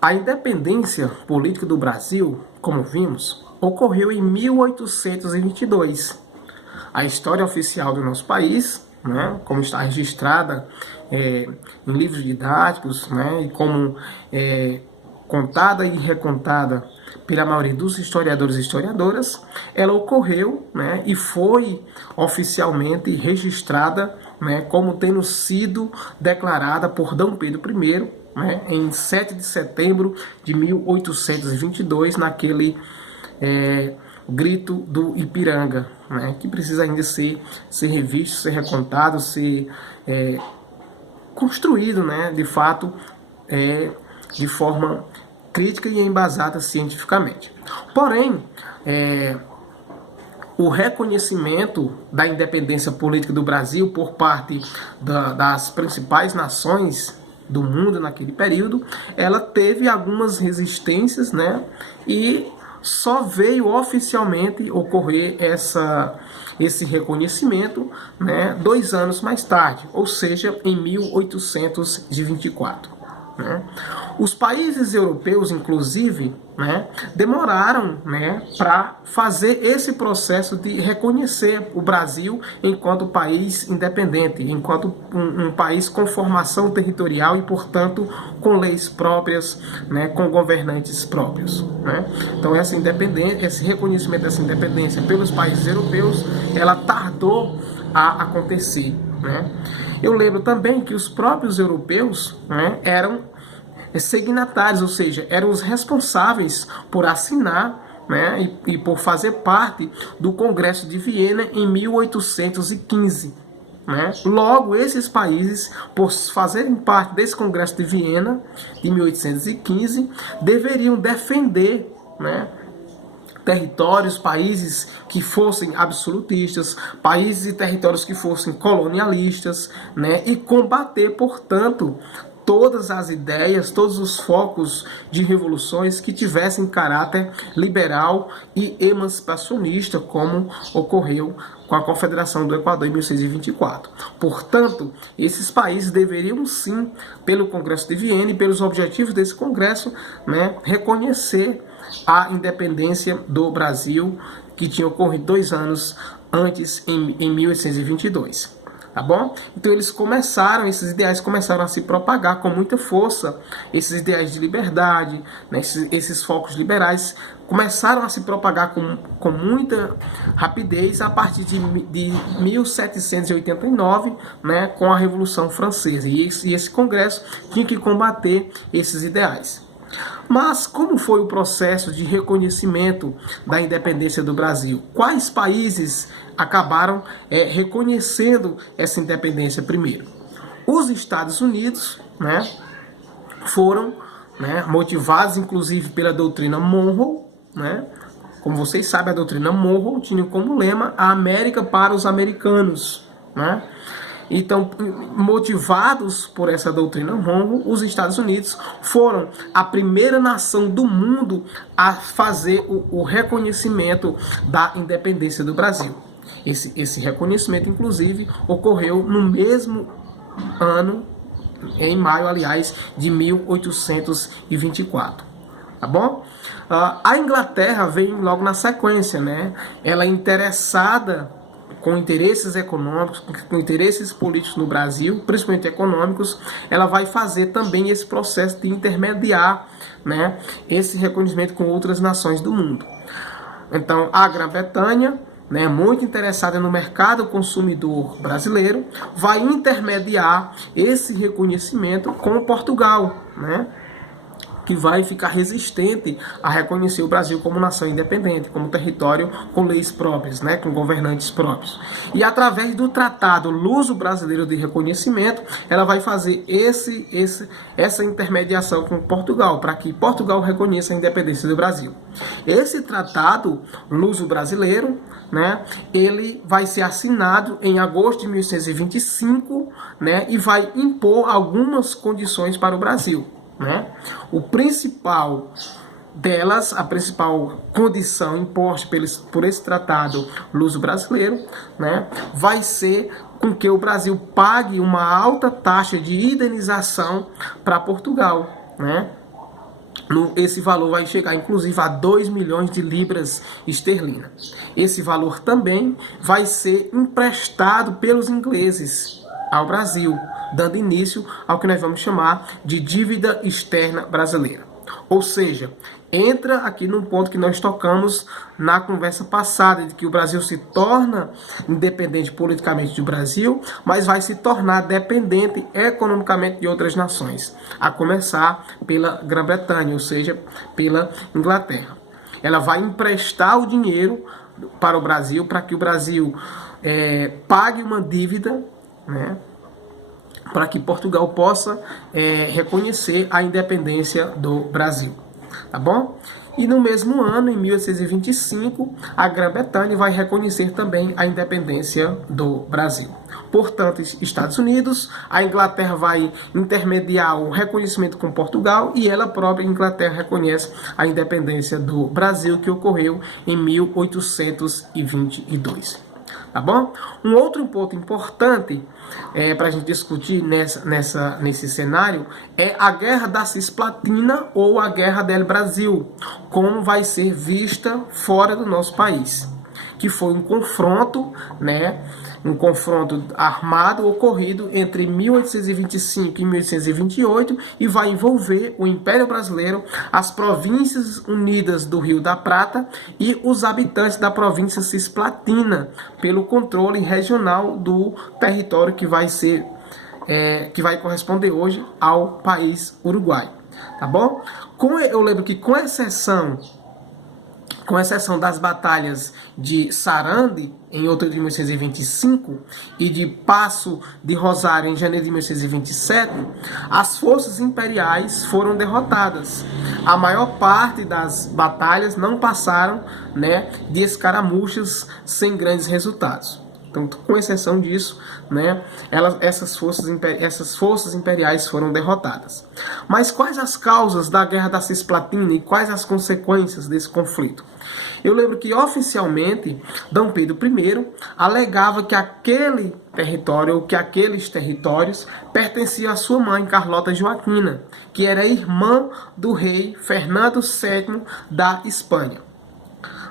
A independência política do Brasil, como vimos, ocorreu em 1822. A história oficial do nosso país, né, como está registrada em livros didáticos, né, e como contada e recontada pela maioria dos historiadores e historiadoras, ela ocorreu, né, e foi oficialmente registrada, né, como tendo sido declarada por D. Pedro I, né, em 7 de setembro de 1822, naquele grito do Ipiranga, né, que precisa ainda ser revisto, ser recontado, ser construído, né, de fato, de forma crítica e embasada cientificamente. Porém, o reconhecimento da independência política do Brasil por parte das principais nações do mundo naquele período, ela teve algumas resistências, né? E só veio oficialmente ocorrer esse reconhecimento, né, 2 anos mais tarde, ou seja, em 1824. Né? Os países europeus, inclusive, né, demoraram, né, para fazer esse processo de reconhecer o Brasil enquanto país independente, enquanto um país com formação territorial e, portanto, com leis próprias, né, com governantes próprios. Né? Então, essa independência, esse reconhecimento dessa independência pelos países europeus, ela tardou a acontecer. Né? Eu lembro também que os próprios europeus, né, eram signatários, ou seja, eram os responsáveis por assinar, né, e por fazer parte do Congresso de Viena em 1815. Né? Logo, esses países, por fazerem parte desse Congresso de Viena de 1815, deveriam defender, né, territórios, países que fossem absolutistas, países e territórios que fossem colonialistas, né, e combater, portanto, todas as ideias, todos os focos de revoluções que tivessem caráter liberal e emancipacionista, como ocorreu com a Confederação do Equador em 1624. Portanto, esses países deveriam sim, pelo Congresso de Viena e pelos objetivos desse Congresso, né, reconhecer a independência do Brasil, que tinha ocorrido 2 anos antes, em 1822. Tá bom? Então esses ideais começaram a se propagar com muita força, esses ideais de liberdade, né, esses focos liberais começaram a se propagar com muita rapidez a partir de 1789, né, com a Revolução Francesa. E esse congresso tinha que combater esses ideais. Mas como foi o processo de reconhecimento da independência do Brasil? Quais países acabaram reconhecendo essa independência primeiro? Os Estados Unidos, né, foram, né, motivados inclusive pela doutrina Monroe, né? Como vocês sabem, a doutrina Monroe tinha como lema a América para os americanos, né? Então, motivados por essa doutrina Monroe, os Estados Unidos foram a primeira nação do mundo a fazer o reconhecimento da independência do Brasil. Esse reconhecimento, inclusive, ocorreu no mesmo ano, em maio, aliás, de 1824. Tá bom? A Inglaterra vem logo na sequência, né? Ela é interessada, com interesses econômicos, com interesses políticos no Brasil, principalmente econômicos, ela vai fazer também esse processo de intermediar, né, esse reconhecimento com outras nações do mundo. Então, a Grã-Bretanha, né, muito interessada no mercado consumidor brasileiro, vai intermediar esse reconhecimento com Portugal, né, que vai ficar resistente a reconhecer o Brasil como nação independente, como território com leis próprias, né, com governantes próprios. E através do Tratado Luso-Brasileiro de Reconhecimento, ela vai fazer essa intermediação com Portugal, para que Portugal reconheça a independência do Brasil. Esse Tratado Luso-Brasileiro, né, ele vai ser assinado em agosto de 1825, né, e vai impor algumas condições para o Brasil. Né? O principal delas, a principal condição imposta por esse tratado luso-brasileiro, né, vai ser com que o Brasil pague uma alta taxa de indenização para Portugal, né? Esse valor vai chegar inclusive a 2 milhões de libras esterlinas. Esse valor também vai ser emprestado pelos ingleses ao Brasil, dando início ao que nós vamos chamar de dívida externa brasileira. Ou seja, entra aqui num ponto que nós tocamos na conversa passada, de que o Brasil se torna independente politicamente do Brasil, mas vai se tornar dependente economicamente de outras nações, a começar pela Grã-Bretanha, ou seja, pela Inglaterra. Ela vai emprestar o dinheiro para o Brasil, para que o Brasil pague uma dívida, né, para que Portugal possa reconhecer a independência do Brasil. Tá bom? E no mesmo ano, em 1825, a Grã-Bretanha vai reconhecer também a independência do Brasil. Portanto, Estados Unidos, a Inglaterra vai intermediar o reconhecimento com Portugal e ela própria, a Inglaterra, reconhece a independência do Brasil, que ocorreu em 1822. Tá bom? Um outro ponto importante para a gente discutir nesse cenário é a Guerra da Cisplatina ou a Guerra del Brasil, como vai ser vista fora do nosso país, que foi um confronto, um confronto armado ocorrido entre 1825 e 1828 e vai envolver o Império Brasileiro, as Províncias Unidas do Rio da Prata e os habitantes da província Cisplatina, pelo controle regional do território que vai corresponder hoje ao país Uruguai. Tá bom? Eu lembro que com exceção das batalhas de Sarandi, em outubro de 1825, e de Passo de Rosário, em janeiro de 1827, as forças imperiais foram derrotadas. A maior parte das batalhas não passaram, de escaramuchas sem grandes resultados. Então, com exceção disso, essas forças imperiais foram derrotadas. Mas quais as causas da Guerra da Cisplatina e quais as consequências desse conflito? Eu lembro que, oficialmente, Dom Pedro I alegava que aquele território, ou que aqueles territórios, pertenciam à sua mãe, Carlota Joaquina, que era irmã do rei Fernando VII da Espanha.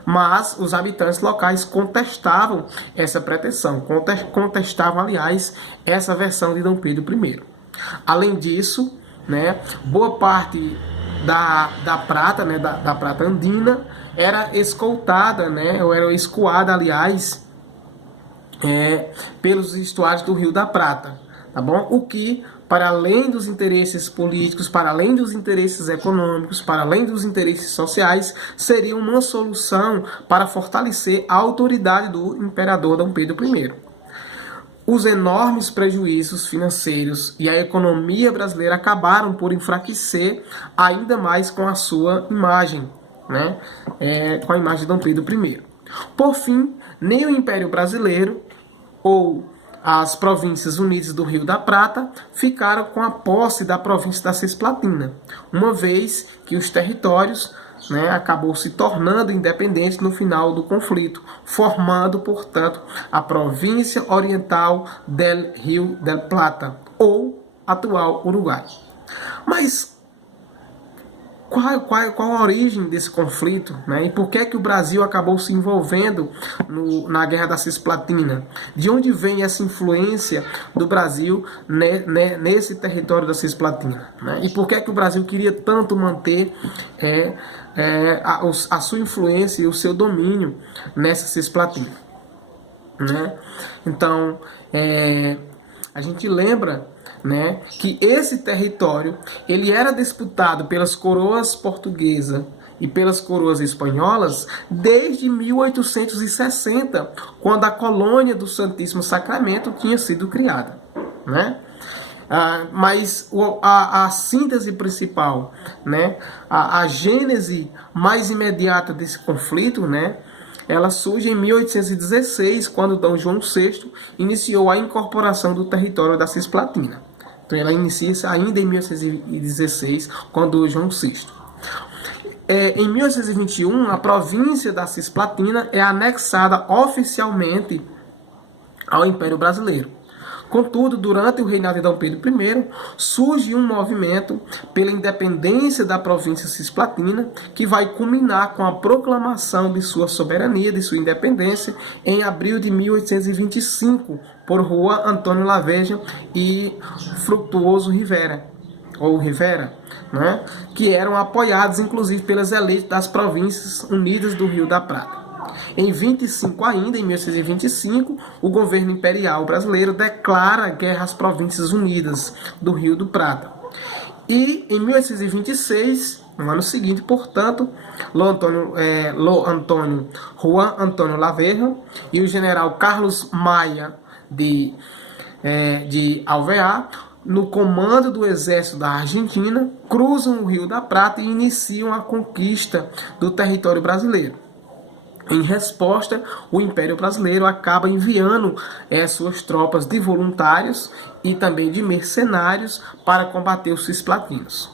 Mas os habitantes locais contestavam essa pretensão, contestavam, aliás, essa versão de Dom Pedro I. Além disso, boa parte da prata, da prata andina, era escoltada, ou era escoada, aliás, pelos estuários do Rio da Prata, tá bom? O que, para além dos interesses políticos, para além dos interesses econômicos, para além dos interesses sociais, seria uma solução para fortalecer a autoridade do imperador Dom Pedro I. Os enormes prejuízos financeiros e a economia brasileira acabaram por enfraquecer ainda mais com a sua imagem, com a imagem de Dom Pedro I. Por fim, nem o Império Brasileiro ou as Províncias Unidas do Rio da Prata ficaram com a posse da província da Cisplatina, uma vez que os territórios acabou se tornando independentes no final do conflito, formando, portanto, a Província Oriental del Rio del Plata, ou atual Uruguai. Mas qual a origem desse conflito, e por que o Brasil acabou se envolvendo na Guerra da Cisplatina? De onde vem essa influência do Brasil nesse território da Cisplatina? E por que o Brasil queria tanto manter a sua influência e o seu domínio nessa Cisplatina? Então, a gente lembra que esse território ele era disputado pelas coroas portuguesa e pelas coroas espanholas desde 1860, quando a colônia do Santíssimo Sacramento tinha sido criada. Mas a síntese principal, a gênese mais imediata desse conflito, ela surge em 1816, quando Dom João VI iniciou a incorporação do território da Cisplatina. Então ela inicia-se ainda em 1816, quando João VI. Em 1821, a província da Cisplatina é anexada oficialmente ao Império Brasileiro. Contudo, durante o reinado de Dom Pedro I, surge um movimento pela independência da província cisplatina, que vai culminar com a proclamação de sua soberania, de sua independência, em abril de 1825, por Juan Antônio Laveja e Frutuoso Rivera, né, que eram apoiados inclusive pelas elites das Províncias Unidas do Rio da Prata. Em 25 ainda, em 1825, o governo imperial brasileiro declara guerra às Províncias Unidas do Rio do Prata. E em 1826, no ano seguinte, portanto, Juan Antônio Laverra e o general Carlos Maia de Alvear, no comando do exército da Argentina, cruzam o Rio da Prata e iniciam a conquista do território brasileiro. Em resposta, o Império Brasileiro acaba enviando suas tropas de voluntários e também de mercenários para combater os cisplatinos.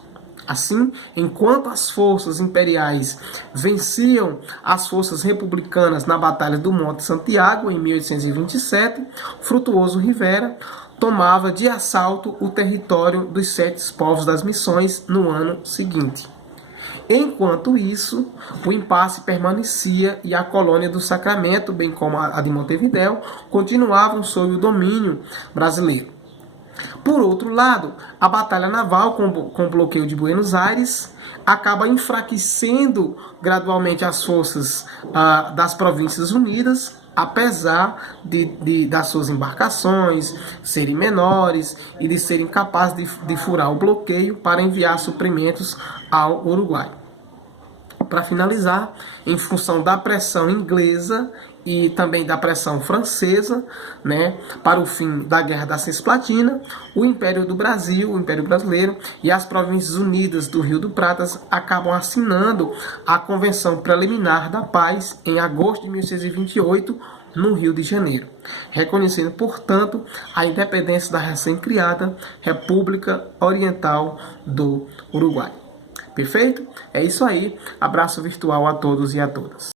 Assim, enquanto as forças imperiais venciam as forças republicanas na Batalha do Monte Santiago, em 1827, Frutuoso Rivera tomava de assalto o território dos 7 povos das Missões no ano seguinte. Enquanto isso, o impasse permanecia e a colônia do Sacramento, bem como a de Montevidéu, continuavam sob o domínio brasileiro. Por outro lado, a batalha naval com o bloqueio de Buenos Aires acaba enfraquecendo gradualmente as forças das Províncias Unidas, apesar das suas embarcações serem menores e de serem capazes de furar o bloqueio para enviar suprimentos ao Uruguai. Para finalizar, em função da pressão inglesa e também da pressão francesa, né, para o fim da Guerra da Cisplatina, o Império do Brasil, o Império Brasileiro e as Províncias Unidas do Rio do Prata acabam assinando a Convenção Preliminar da Paz em agosto de 1628, no Rio de Janeiro, reconhecendo, portanto, a independência da recém-criada República Oriental do Uruguai. Perfeito? É isso aí. Abraço virtual a todos e a todas.